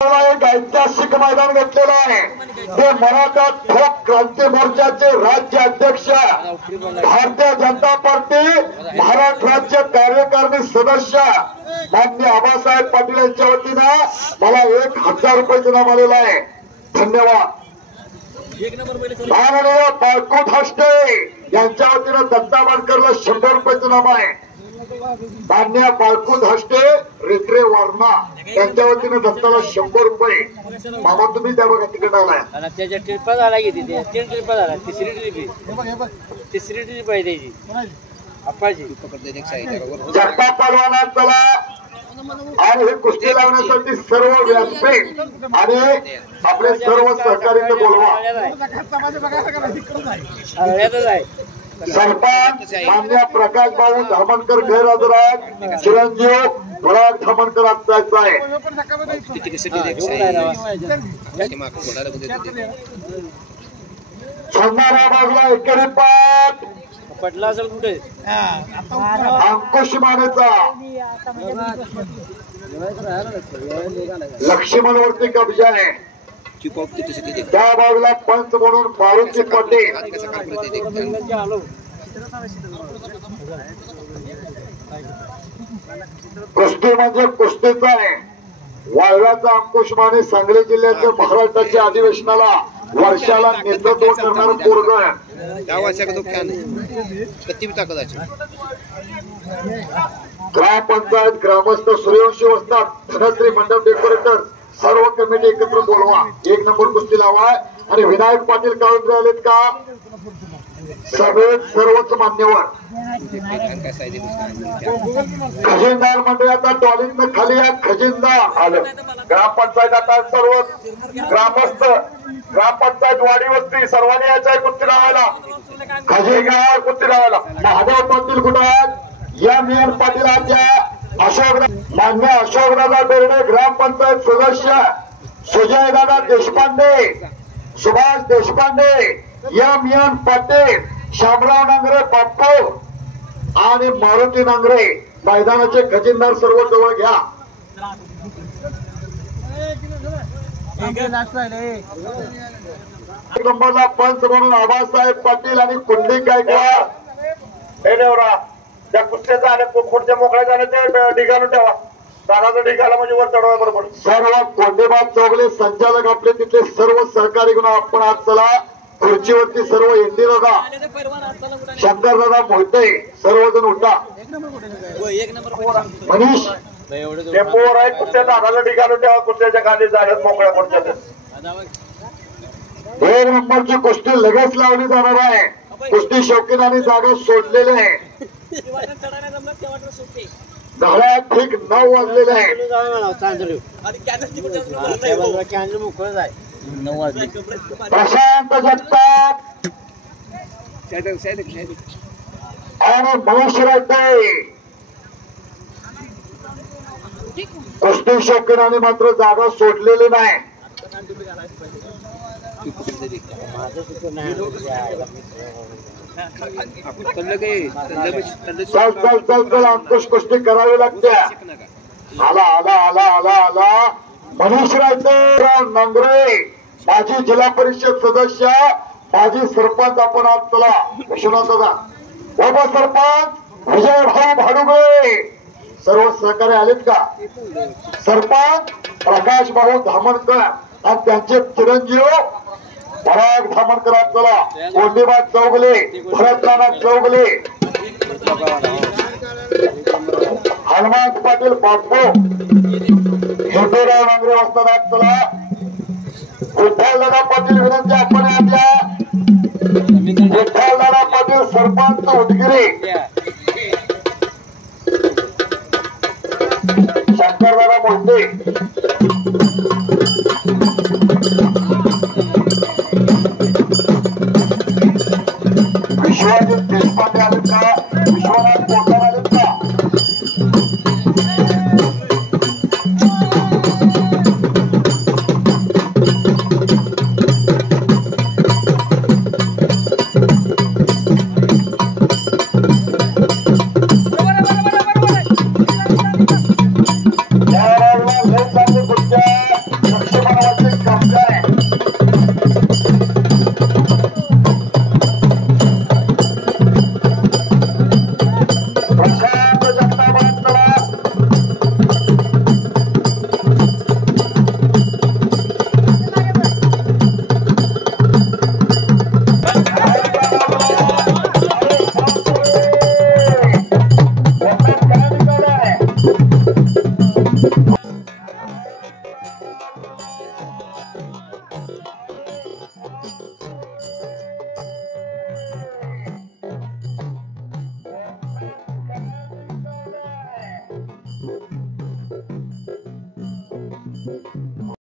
एक ऐतिहासिक मैदान घेतलेलं आहे ते मराठा ठोक क्रांती मोर्चाचे राज्य अध्यक्ष भारतीय जनता पार्टी महाराष्ट्र राज्य कार्यकारिणी सदस्य माननीय आबासाहेब पाटील यांच्या वतीनं मला 1000 रुपयाचं नाम आलेलं आहे. धन्यवाद. माननीय बाळकू धाष्टे यांच्या वतीनं दत्ता मानकरला 100 रुपयाचं नाम आहे. मान्य बाळकू धाष्टे रेट्रे वारणा यांच्या वतीनं दत्ताला 100 रुपये. मामा तुम्ही त्या बघा तिकडे आलाय त्याच्या ट्रिपा झाला की तिथे 3 ट्रिपा झाला. तिसरी ट्रिप आहे त्याची अप्पाची जगता परवाना चला. आणि हे कुस्ती लावण्यासाठी सर्व व्यासपीठ आणि आपले सर्व सहकार्य बोलवा. सरपंच मान्य प्रकाश भाऊ धामणकर गैरहजरात चिरंजीव पराग धामणकर आजचा आहे. छंदारा बाजूला एकेरी पाठ पटला असेल कुठे अंकुश मानेचा लक्ष्मणवरती कब्जा आहे. त्या बाजूला पंच म्हणून मारुती पटेल. कुस्ती म्हणजे कुस्तीचा आहे. वाळव्याचा अंकुश माने सांगली जिल्ह्याच्या महाराष्ट्राच्या अधिवेशनाला वर्षाला नेतृत्व करणारं पोरग ग्रामपंचायत ग्रामस्थ सूर्यवंशी वस्तात धनश्री मंडप डेकोरेटर सर्व कमिटी एकत्र बोलवा. 1 नंबर कुस्ती लावा. आणि विनायक पाटील काळुंद्रे आलेत का सभेत सर्वच मान्यवर. खजिनदार मंडळी आता टॉयलेटनं खाली या. खजिनदार आलं. ग्रामपंचायत आता सर्व ग्रामस्थ ग्रामपंचायत वाडी वस्ती सर्वांनी यायचं आहे कुस्ती लावायला. खजिनदार कुस्ती लावायला. महादेव पाटील कुठं आहेत या मेयर पाटीलांच्या अशोक मान्य अशोकदादा बेर्डे ग्रामपंचायत सदस्य सुजयदादा देशपांडे सुभाष देशपांडे या मियान पाटील शामराव नांगरे बाप्पू आणि मारुती नांगरे मैदानाचे खजिनदार सर्व जवळ घ्या. नंबरला पंच म्हणून आबासाहेब पाटील आणि कुंडी गायकवाड हे देवरा. त्या कुस्त्याचा आणि पुढच्या मोकळ्या जाण्याचे ढिगाणून ठेवा. दादाचा ढिगाला म्हणजे वर चढवा बरोबर. सर्व कोंडेबाद चौगले संचालक आपले तिथले सर्व सहकारी गुण आपण आज चला. खुर्चीवरती सर्व एनडी दादा शंकर दादा मोहिते सर्वजण उठा. मनीष टेम्पोवर आहे कुठच्या दादाला ढिगाणून ठेवा. कुठच्या खाली जाण्यात मोकळ्या खुर्च्या. 1 नंबरची कुस्ती लगेच लावली जाणार आहे. कुस्ती शौकीनांनी जागा सोडलेले आहे. झाल्या ठीक 9 वाजलेले आहे. प्रशांत जगताप आणि महेश रेड्डी कुस्ती शौकीनांनी मात्र जागा सोडलेली नाही. चल अंकुश कुस्ती करावी लागते. आला आला आला आला आला मनीष रायते नांगरे माजी जिल्हा परिषद सदस्य माजी सरपंच आपण आज चला. विश्वनाथ दादा उपसरपंच विजय भाऊ भाडुगळे सर्व सहकारी आलेत का. सरपंच प्रकाश भाऊ धामणकर आणि त्यांचे चिरंजीव पराग धामणकर आज चला. कोंडीबाद चौगले भरतनाथ चौगले हनुमंत पाटील बाप्पू हेटोराव नांगरे वाजतात आज चला. विठ्ठलदादा पाटील विनंती आपण आपल्या विठ्ठलदादा पाटील सरपंच उदगिरी शंकरदादा मोहिते विश्वजित देशपांडे आले का.